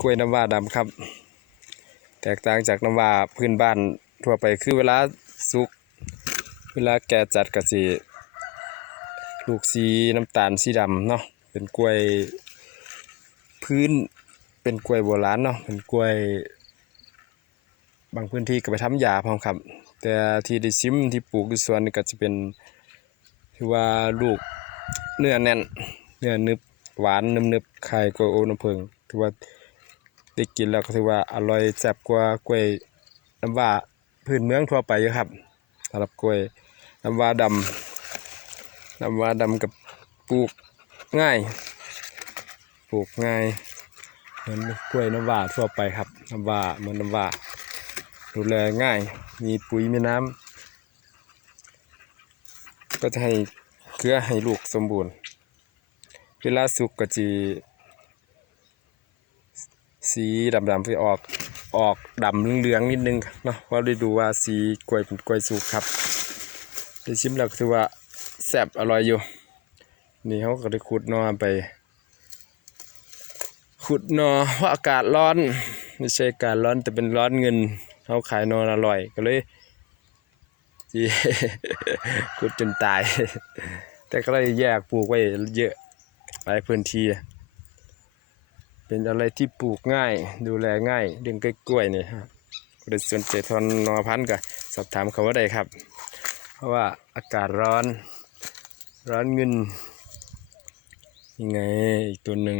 กล้วยน้ำว้าดำครับ แตกต่างจากน้ำว้าพื้นบ้านทั่วไปคือเวลาสุก เวลาแกจัดก็สิลูกสีน้ำตาลสีดำเนาะเป็นกล้วยพื้นเป็นกล้วยโบราณเนาะเป็นกล้วย บางพื้นที่ก็ไปทำยาพร้อมครับ แต่ที่ได้ชิมที่ปลูกอยู่สวนก็จะเป็นที่ว่าลูกเนื้อแน่นเนื้อนึบหวานนึบๆคล้ายกล้วยโอน้ำผึ้งถือว่า ได้กินแล้วก็ถือว่าอร่อยแซ่บกว่ากล้วยน้ำว้าพื้นเมืองทั่วไปครับสำหรับกล้วยน้ำว้าดำน้ำว้าดำกับปลูกง่าย ปลูกง่ายเหมือนกล้วยน้ำว้าทั่วไปครับน้ำว้าเหมือนน้ำว้าดูแลง่าย มีปุ๋ยมีน้ำก็จะให้เครือให้ลูกสมบูรณ์ เวลาสุกก็จี สีดำๆไปออกออกดำเหลืองๆนิดนึงเนาะเราได้ดูว่าสีกล้วยเป็นกล้วยสุกครับได้ชิมแล้วถือว่าแซ่บอร่อยอยู่ นี่เขาก็ได้ขุดนอไป ขุดนอเพราะอากาศร้อน ไม่ใช่อากาศร้อนแต่เป็นร้อนเงินเขาขายนอนอร่อยก็เลยจีขุดจนตาย แต่ก็เลยแยกปลูกไว้เยอะหลายพื้นที่ เป็นอะไรที่ปลูกง่าย ดูแลง่ายเรื่องกล้วยนี่ครับใครสนเจทอนนอพันธ์ก็สอบถามเขาว่าใดครับ เพราะว่าอากาศร้อน ร้อนเงินยังไงอีกตัวหนึ่ง